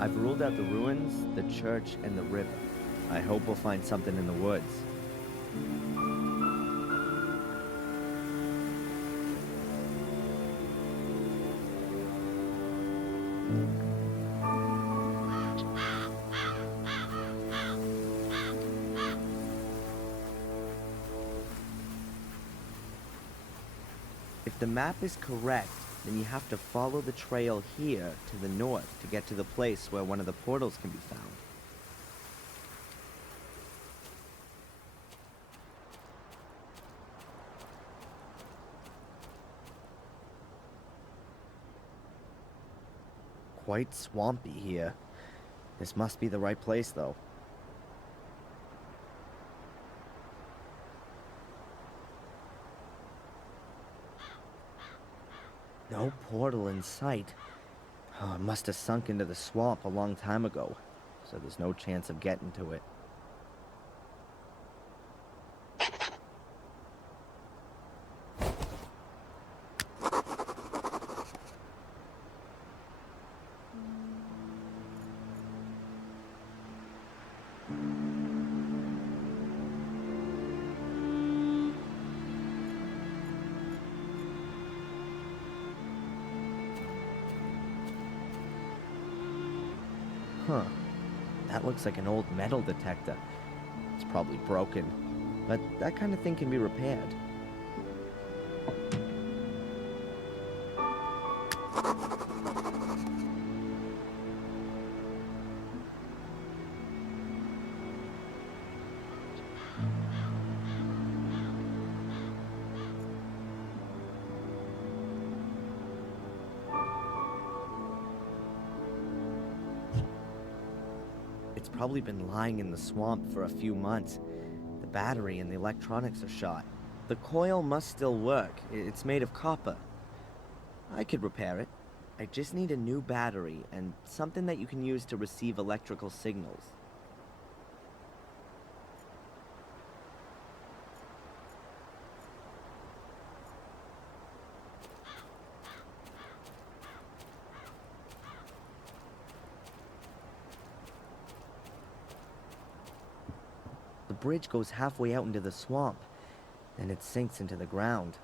I've ruled out the ruins, the church, and the river. I hope we'll find something in the woods. If the map is correct, then you have to follow the trail here to the north to get to the place where one of the portals can be found. Quite swampy here. This must be the right place, though. No portal in sight. Oh, it must have sunk into the swamp a long time ago, so there's no chance of getting to it. Huh. That looks like an old metal detector. It's probably broken, but that kind of thing can be repaired. It's probably been lying in the swamp for a few months. The battery and the electronics are shot. The coil must still work. It's made of copper. I could repair it. I just need a new battery and something that you can use to receive electrical signals. The bridge goes halfway out into the swamp, then it sinks into the ground.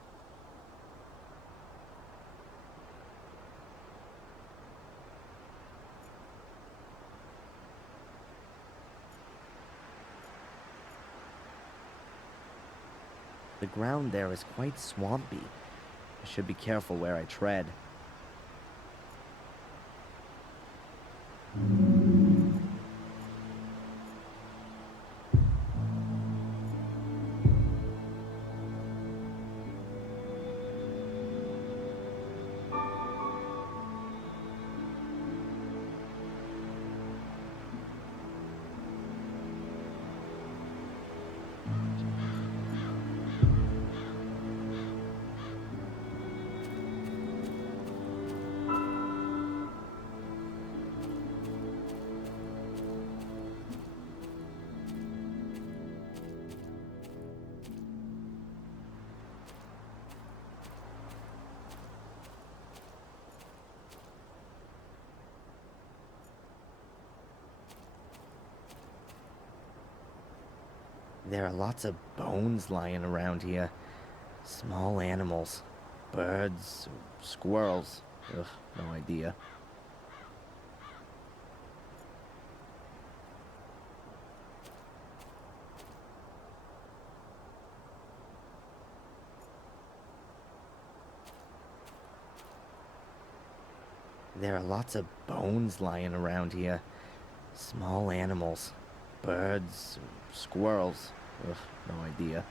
The ground there is quite swampy. I should be careful where I tread. There are lots of bones lying around here. Small animals. Birds, squirrels. Ugh, no idea. There are lots of bones lying around here. Small animals. Birds, squirrels. Ugh, no idea.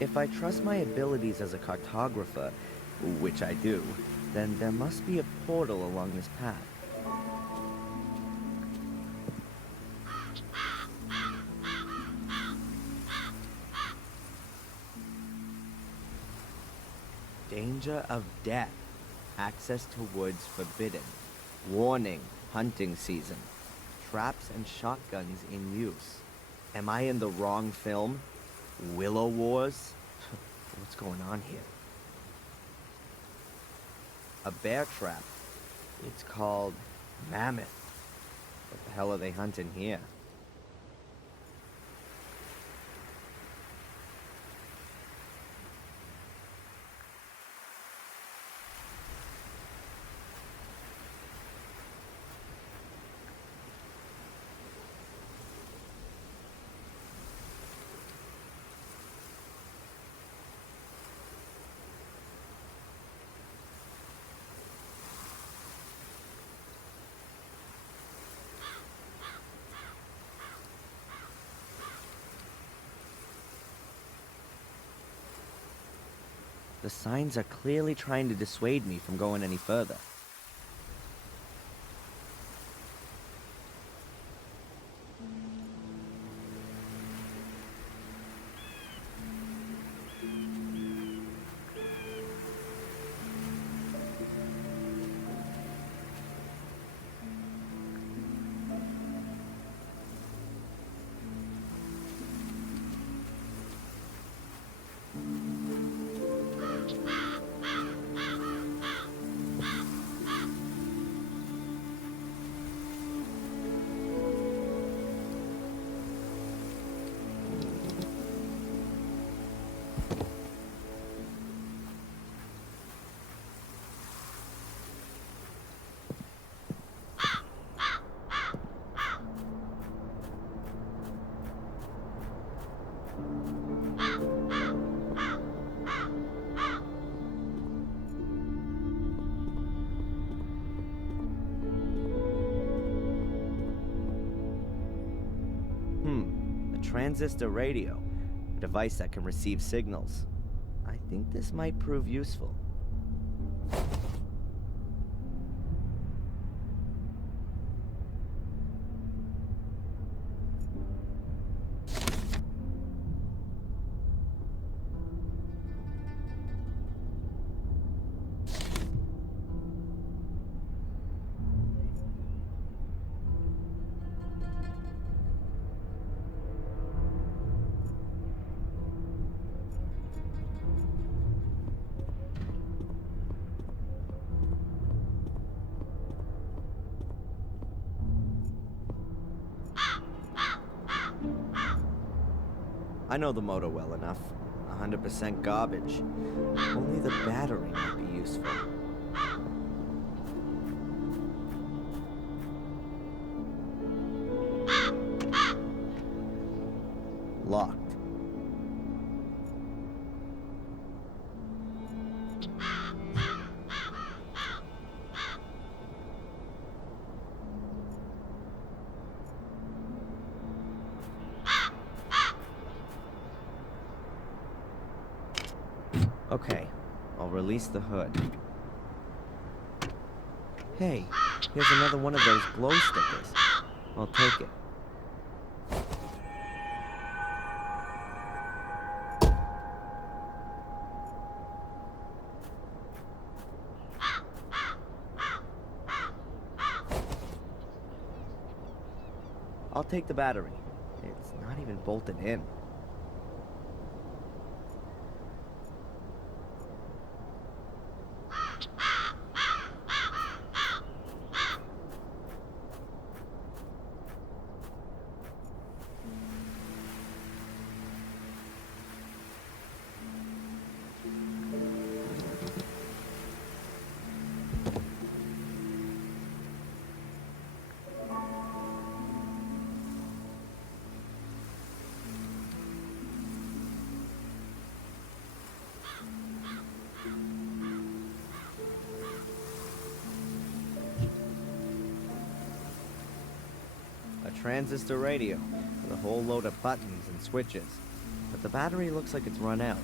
If I trust my abilities as a cartographer, which I do, then there must be a portal along this path. Danger of death. Access to woods forbidden. Warning, hunting season. Traps and shotguns in use. Am I in the wrong film? Willow Wars? What's going on here? A bear trap. It's called Mammoth. What the hell are they hunting here? The signs are clearly trying to dissuade me from going any further. A transistor radio. A device that can receive signals. I think this might prove useful. I know the motor well enough. 100% garbage. Only the battery might be useful. Locked. Okay, I'll release the hood. Hey, here's another one of those glow stickers. I'll take it. I'll take the battery. It's not even bolted in. A transistor radio with a whole load of buttons and switches. But The battery looks like it's run out.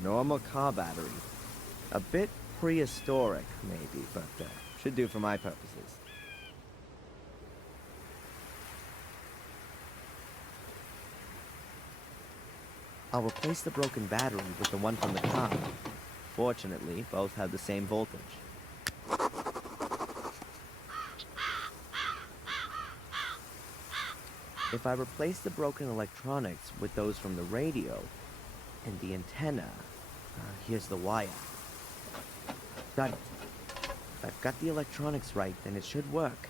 A normal car battery. A bit prehistoric, maybe, but should do for my purposes. I'll replace the broken battery with the one from the car. Fortunately, both have the same voltage. If I replace the broken electronics with those from the radio and the antenna, here's the wire. Got it. If I've got the electronics right, then it should work.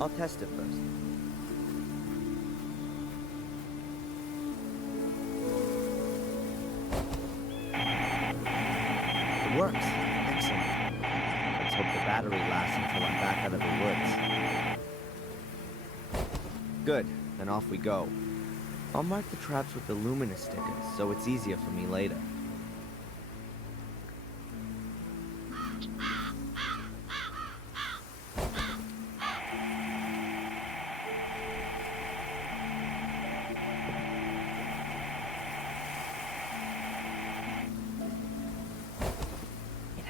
I'll test it first. It works. Excellent. Let's hope the battery lasts until I'm back out of the woods. Good. Then off we go. I'll mark the traps with the luminous stickers, so it's easier for me later.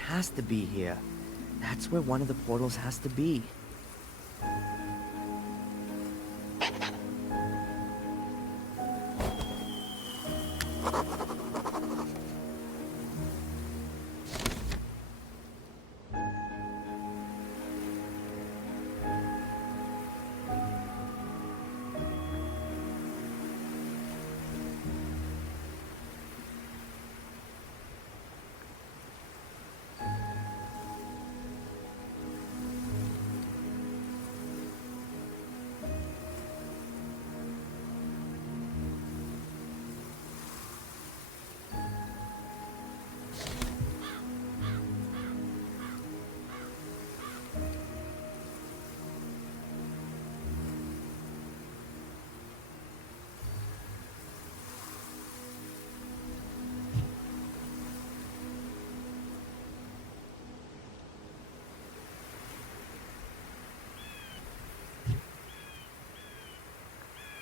Has to be here. That's where one of the portals has to be.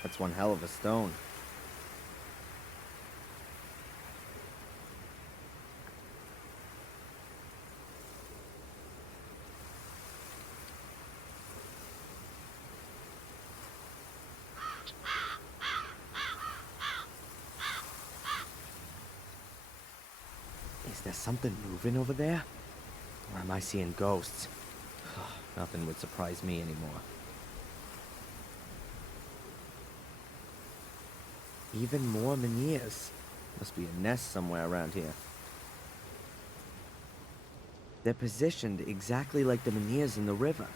That's one hell of a stone. Is there something moving over there? Or am I seeing ghosts? Nothing would surprise me anymore. Even more Menhirs. Must be a nest somewhere around here. They're positioned exactly like the Menhirs in the river.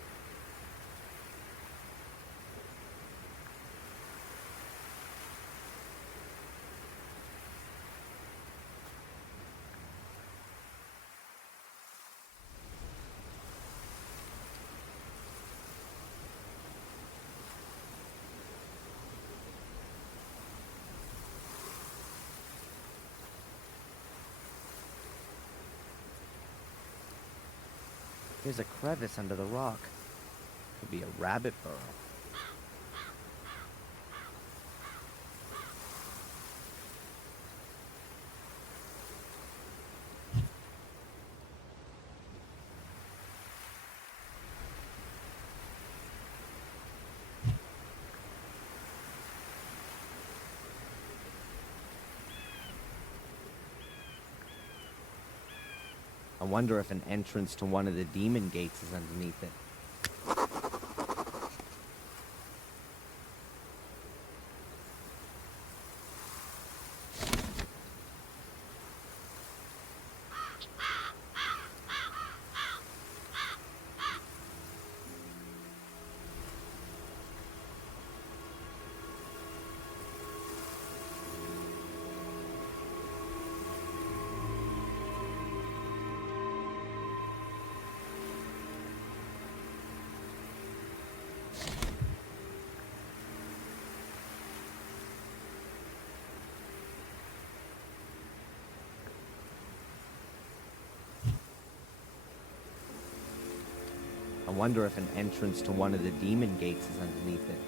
There's a crevice under the rock. Could be a rabbit burrow. I wonder if an entrance to one of the demon gates is underneath it. I wonder if an entrance to one of the demon gates is underneath it.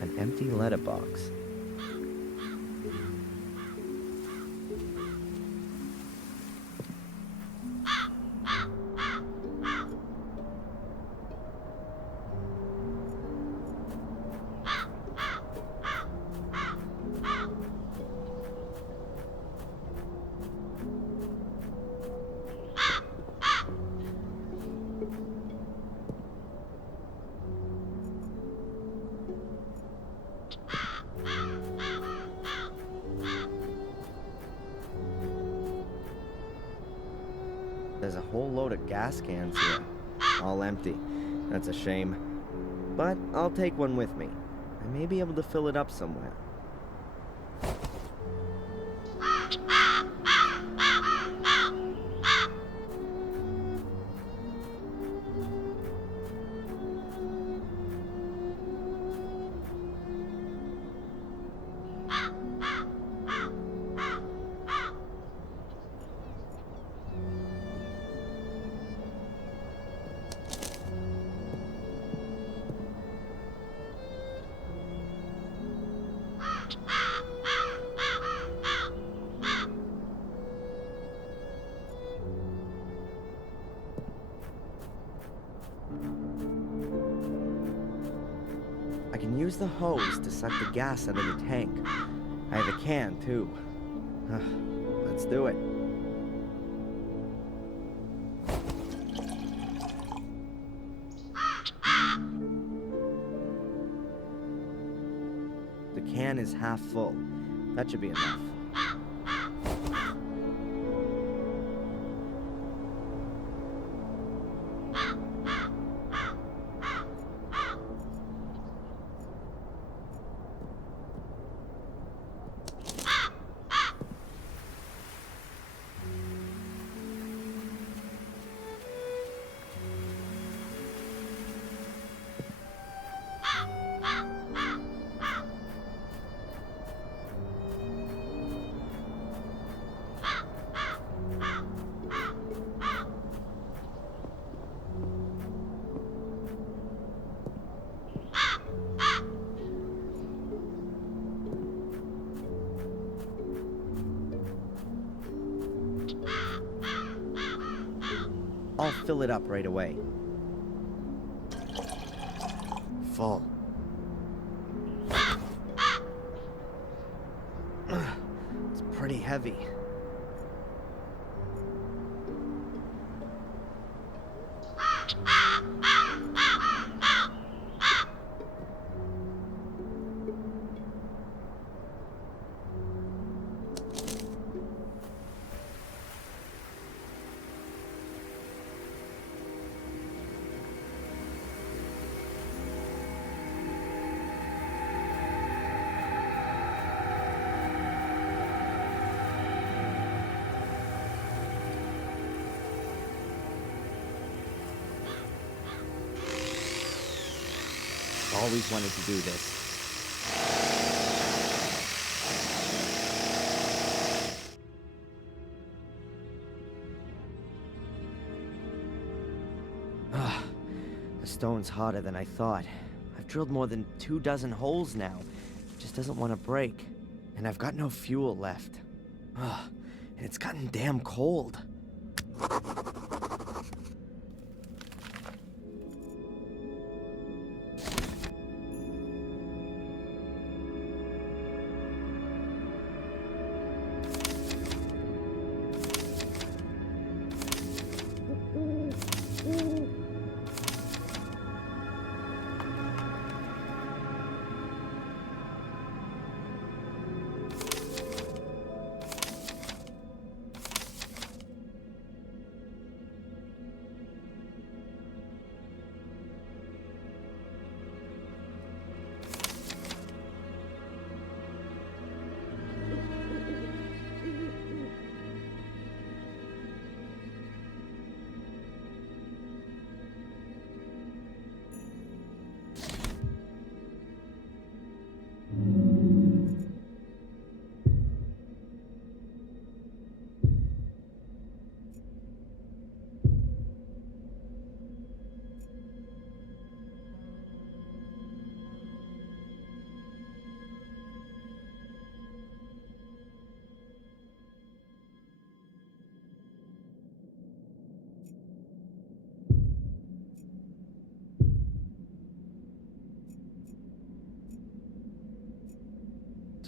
An empty letterbox. whole load of gas cans here. All empty. That's a shame. But I'll take one with me. I may be able to fill it up somewhere. I can use the hose to suck the gas out of the tank. I have a can, too. Let's do it. The can is half full. That should be enough. I'll fill it up right away. Full. It's pretty heavy. Always wanted to do this. The stone's harder than I thought. I've drilled more than 24 holes now. It just doesn't want to break. And I've got no fuel left. And it's gotten damn cold.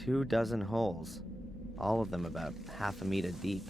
Two dozen holes, all of them about half a meter deep.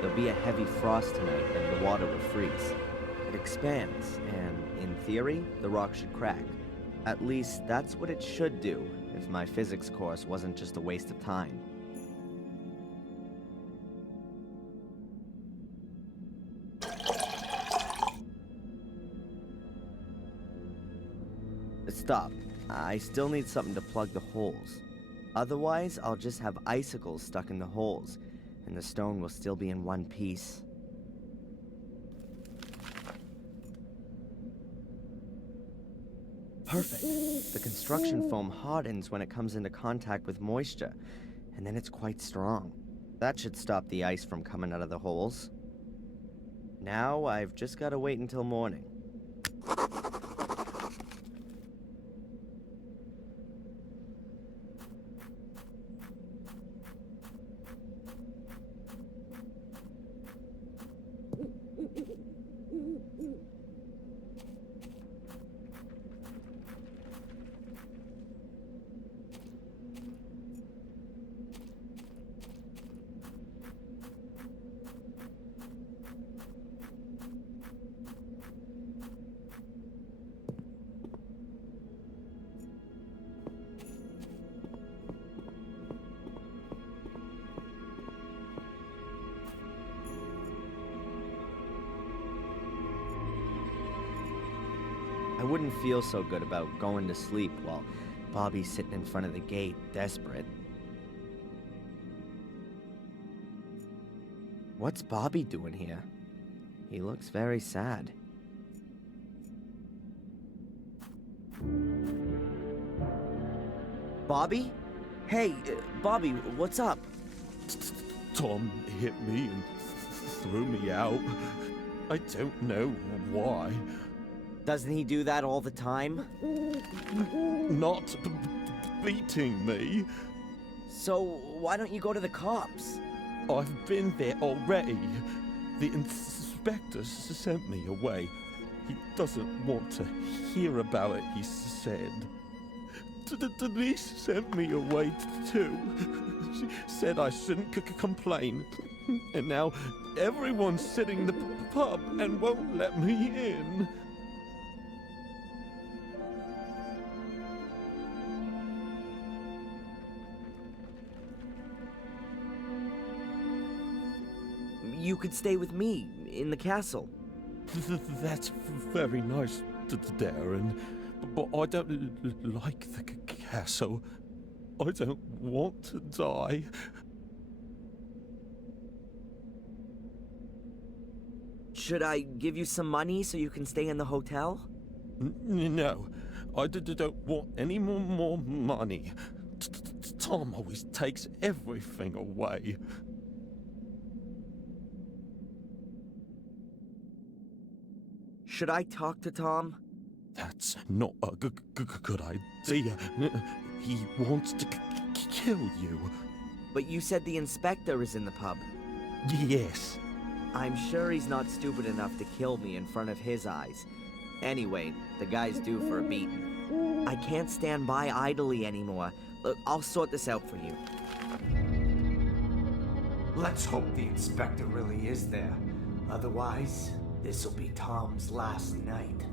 There'll be a heavy frost tonight and the water will freeze. It expands, and in theory, the rock should crack. At least, that's what it should do, if my physics course wasn't just a waste of time. Stop. I still need something to plug the holes. Otherwise, I'll just have icicles stuck in the holes, and the stone will still be in one piece. Perfect. The construction foam hardens when it comes into contact with moisture, and then it's quite strong. That should stop the ice from coming out of the holes. Now, I've just got to wait until morning. I wouldn't feel so good about going to sleep while Bobby's sitting in front of the gate, desperate. What's Bobby doing here? He looks very sad. Bobby? Hey, Bobby, what's up? Tom hit me and threw me out. I don't know why. Doesn't he do that all the time? Not beating me. So, why don't you go to the cops? I've been there already. The inspector sent me away. He doesn't want to hear about it, he said. Denise sent me away too. She said I shouldn't complain. And now everyone's sitting in the pub and won't let me in. You could stay with me in the castle. That's very nice, Darren. But I don't like the castle. I don't want to die. Should I give you some money so you can stay in the hotel? No, I don't want any more money. Tom always takes everything away. Should I talk to Tom? That's not a good idea. He wants to kill you. But you said the inspector is in the pub. Yes. I'm sure he's not stupid enough to kill me in front of his eyes. Anyway, the guy's due for a beating. I can't stand by idly anymore. Look, I'll sort this out for you. Let's hope the inspector really is there. Otherwise, this'll be Tom's last night.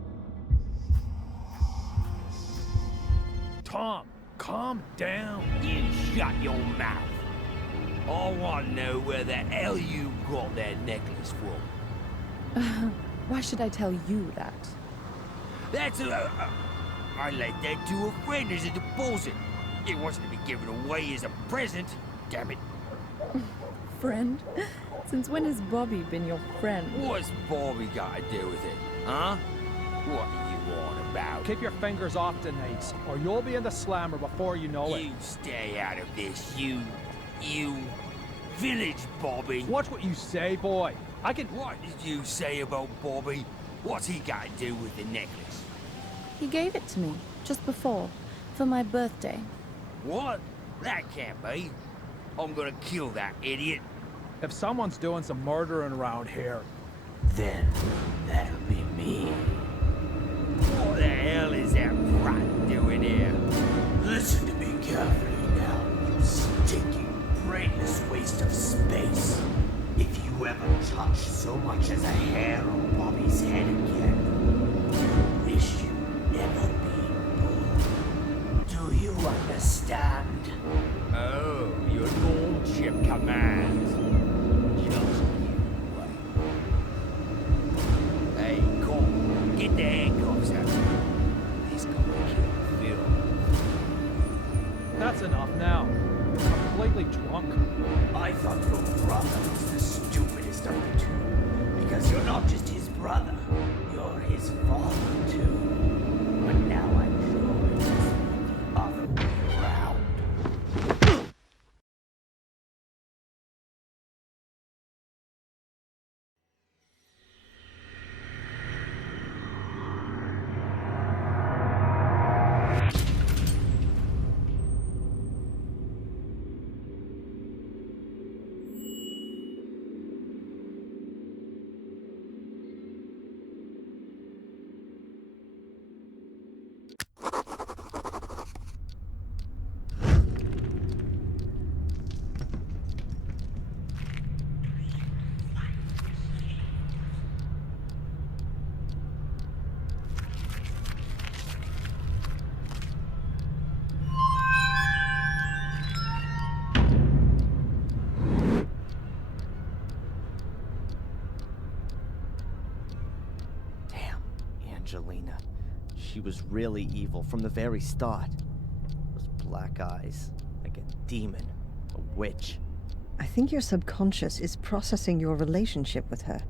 Tom, calm down. You shut your mouth. I want to know where the hell you got that necklace from. Why should I tell you that? That's I lent that to a friend as a deposit. It wasn't to be given away as a present. Damn it. Friend? Since when has Bobby been your friend? What's Bobby got to do with it, huh? What are you on about? Keep your fingers off Denise, or you'll be in the slammer before you know it. You stay out of this, you village Bobby. Watch what you say, boy. I can... What did you say about Bobby? What's he got to do with the necklace? He gave it to me, just before, for my birthday. What? That can't be. I'm gonna kill that idiot. If someone's doing some murdering around here, Then that'll be me. What the hell is that rat doing here? Listen to me carefully now, you stinking, brainless waste of space. If you ever touch so much as a hair on Bobby's head again, wish you'd never been born. Do you understand? Oh, your lordship commands. Just you wait. Hey, come, get the handcuffs out. This gonna kill Phil. that's enough now. You're completely drunk. I thought your brother was the stupidest of the two. Because you're not just his brother, you're his father too. But now I'm sure it's the other way around. Angelina. She was really evil from the very start. Those black eyes, like a demon, a witch. I think your subconscious is processing your relationship with her.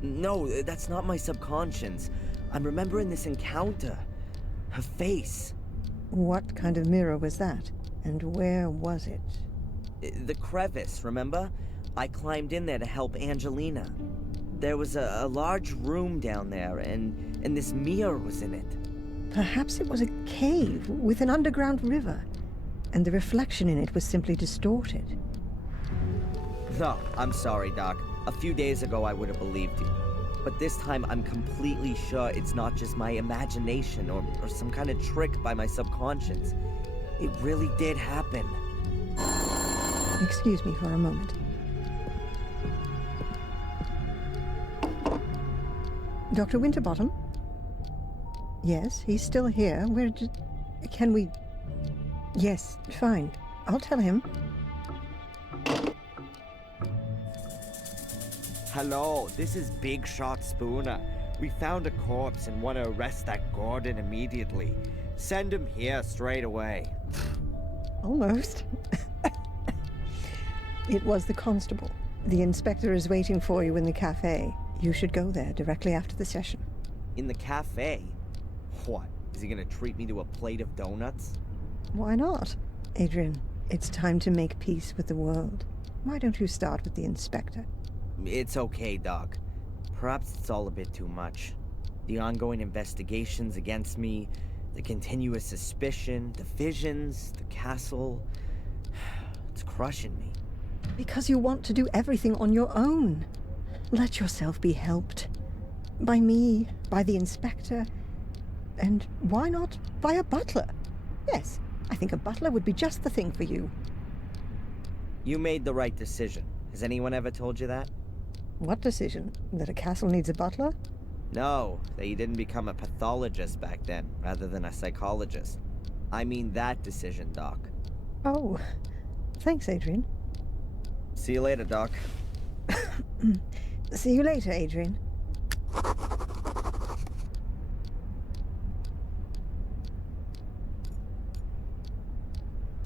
No, that's not my subconscious. I'm remembering this encounter. Her face. What kind of mirror was that? And where was it? The crevice, remember? I climbed in there to help Angelina. There was a large room down there, and this mirror was in it. Perhaps it was a cave with an underground river, and the reflection in it was simply distorted. No, I'm sorry, Doc. A few days ago I would have believed you. But this time I'm completely sure it's not just my imagination or some kind of trick by my subconscious. It really did happen. Excuse me for a moment. Dr. Winterbottom? Yes, he's still here. Can we... Yes, fine. I'll tell him. Hello, this is Big Shot Spooner. We found a corpse and want to arrest that Gordon immediately. Send him here straight away. Almost. It was the constable. The inspector is waiting for you in the cafe. You should go there directly after the session. In the cafe? What? Is he gonna treat me to a plate of donuts? Why not? Adrian, it's time to make peace with the world. Why don't you start with the inspector? It's okay, Doc. Perhaps it's all a bit too much. The ongoing investigations against me, the continuous suspicion, the visions, the castle... It's crushing me. Because you want to do everything on your own. Let yourself be helped. By me, by the inspector, and why not by a butler? Yes, I think a butler would be just the thing for you. You made the right decision. Has anyone ever told you that? What decision? That a castle needs a butler? No, that you didn't become a pathologist back then, rather than a psychologist. I mean that decision, Doc. Oh, thanks, Adrian. See you later, Doc. See you later, Adrian.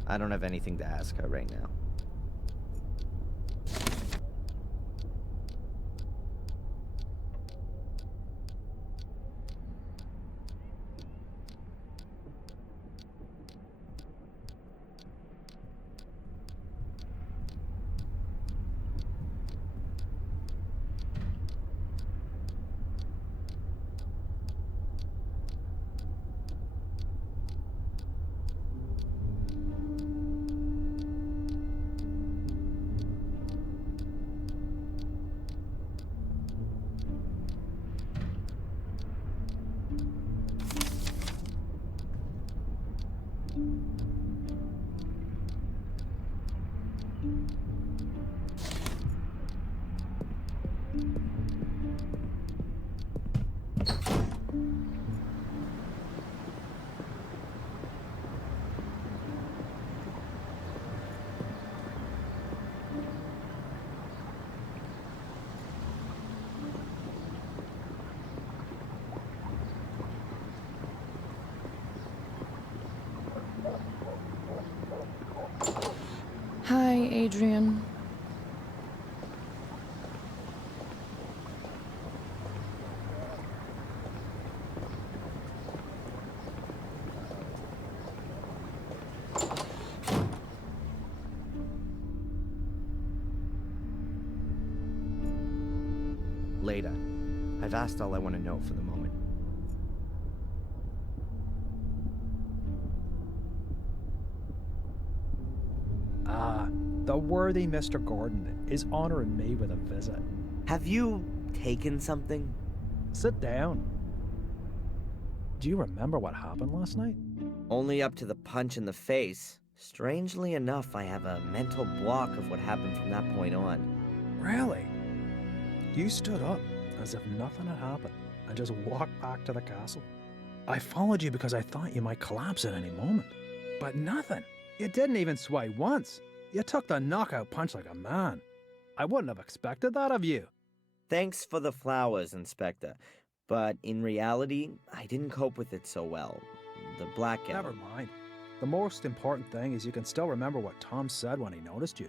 I don't have anything to ask her right now. Hi, Adrian. Later. I've asked all I want to know for the moment. The worthy Mr. Gordon is honoring me with a visit. Have you taken something? Sit down. Do you remember what happened last night? Only up to the punch in the face. Strangely enough, I have a mental block of what happened from that point on. Really? You stood up as if nothing had happened and just walked back to the castle. I followed you because I thought you might collapse at any moment. But nothing. You didn't even sway once. You took the knockout punch like a man. I wouldn't have expected that of you. Thanks for the flowers, Inspector. But in reality, I didn't cope with it so well. The blackout. Never mind. The most important thing is you can still remember what Tom said when he noticed you.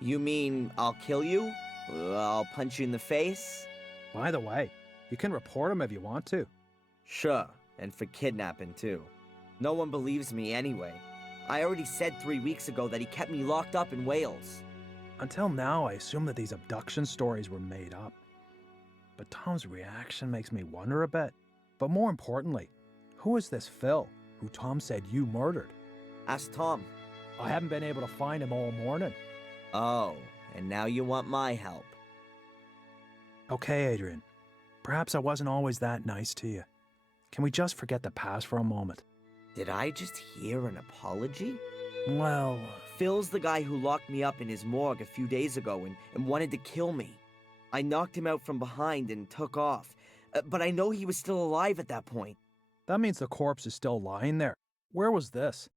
You mean I'll kill you? I'll punch you in the face? By the way, you can report him if you want to. Sure, and for kidnapping too. No one believes me anyway. I already said 3 weeks ago that he kept me locked up in Wales. Until now, I assumed that these abduction stories were made up. But Tom's reaction makes me wonder a bit. But more importantly, who is this Phil, who Tom said you murdered? Ask Tom. I haven't been able to find him all morning. Oh, and now you want my help. Okay, Adrian. Perhaps I wasn't always that nice to you. Can we just forget the past for a moment? Did I just hear an apology? Well, Phil's the guy who locked me up in his morgue a few days ago and wanted to kill me. I knocked him out from behind and took off. But I know he was still alive at that point. that means the corpse is still lying there. Where was this?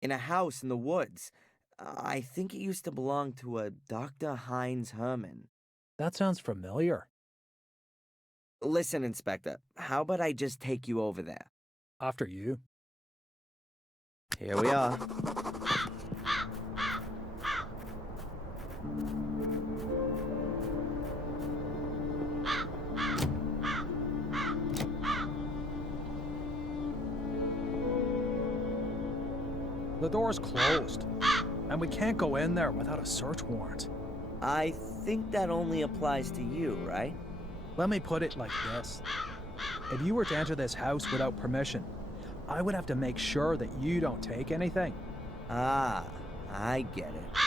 In a house in the woods. I think it used to belong to a Dr. Heinz Herman. That sounds familiar. Listen, Inspector, how about I just take you over there? After you. Here we are. The door's closed, and we can't go in there without a search warrant. I think that only applies to you, right? Let me put it like this. If you were to enter this house without permission, I would have to make sure that you don't take anything. Ah, I get it.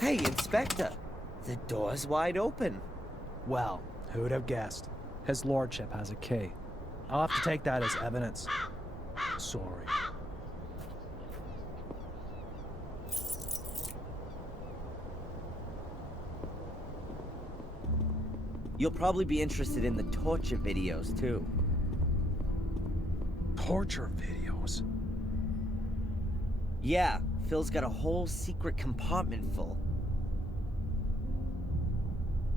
Hey, Inspector. The door's wide open. Well, who'd have guessed? His lordship has a key. I'll have to take that as evidence. Sorry. You'll probably be interested in the torture videos, too. Torture videos? Yeah, Phil's got a whole secret compartment full.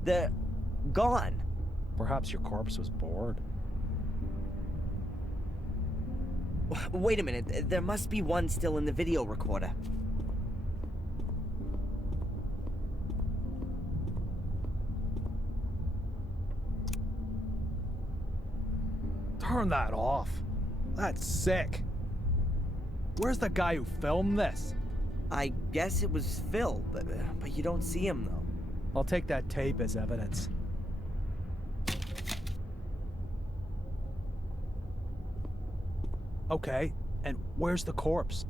They're gone. Perhaps your corpse was bored. Wait a minute, there must be one still in the video recorder. Turn that off. That's sick. Where's the guy who filmed this? I guess it was Phil, but you don't see him though. I'll take that tape as evidence. Okay, and where's the corpse?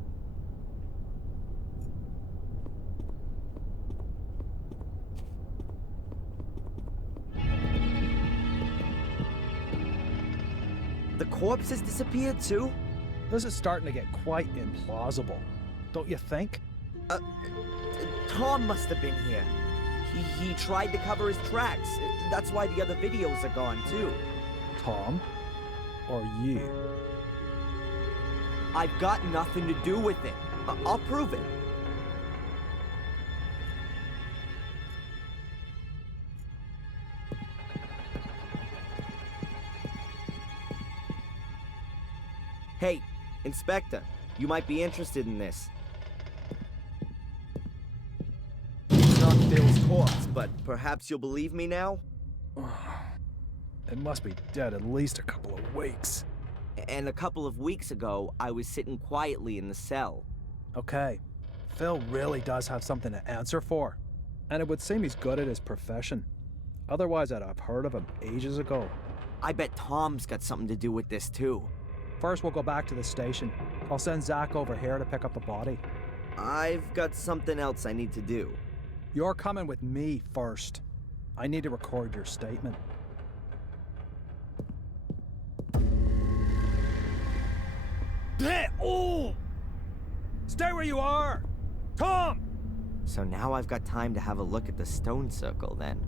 The corpse has disappeared too? This is starting to get quite implausible, don't you think? Tom must have been here. He tried to cover his tracks. That's why the other videos are gone too. Tom? Or you? I've got nothing to do with it. I'll prove it. Hey, Inspector, you might be interested in this. It's not Phil's corpse, but perhaps you'll believe me now? It must be dead at least a couple of weeks. And a couple of weeks ago, I was sitting quietly in the cell. Okay, Phil really does have something to answer for. And it would seem he's good at his profession. Otherwise, I'd have heard of him ages ago. I bet Tom's got something to do with this too. First, we'll go back to the station. I'll send Zach over here to pick up the body. I've got something else I need to do. You're coming with me first. I need to record your statement. Oh! Stay where you are! Tom! So now I've got time to have a look at the stone circle then.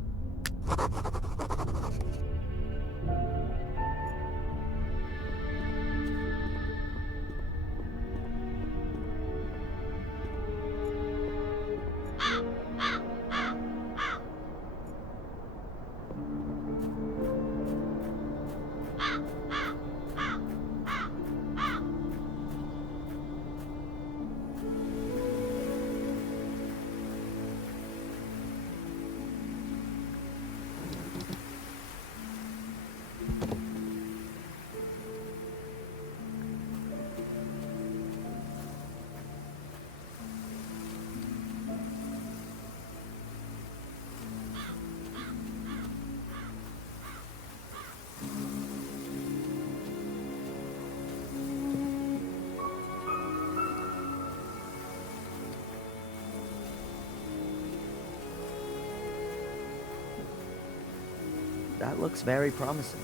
That looks very promising.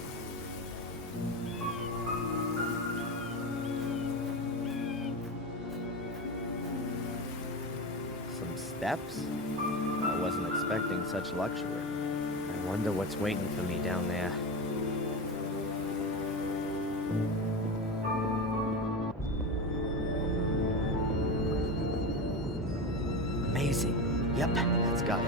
Some steps? I wasn't expecting such luxury. I wonder what's waiting for me down there. Amazing. Yep, that's got it.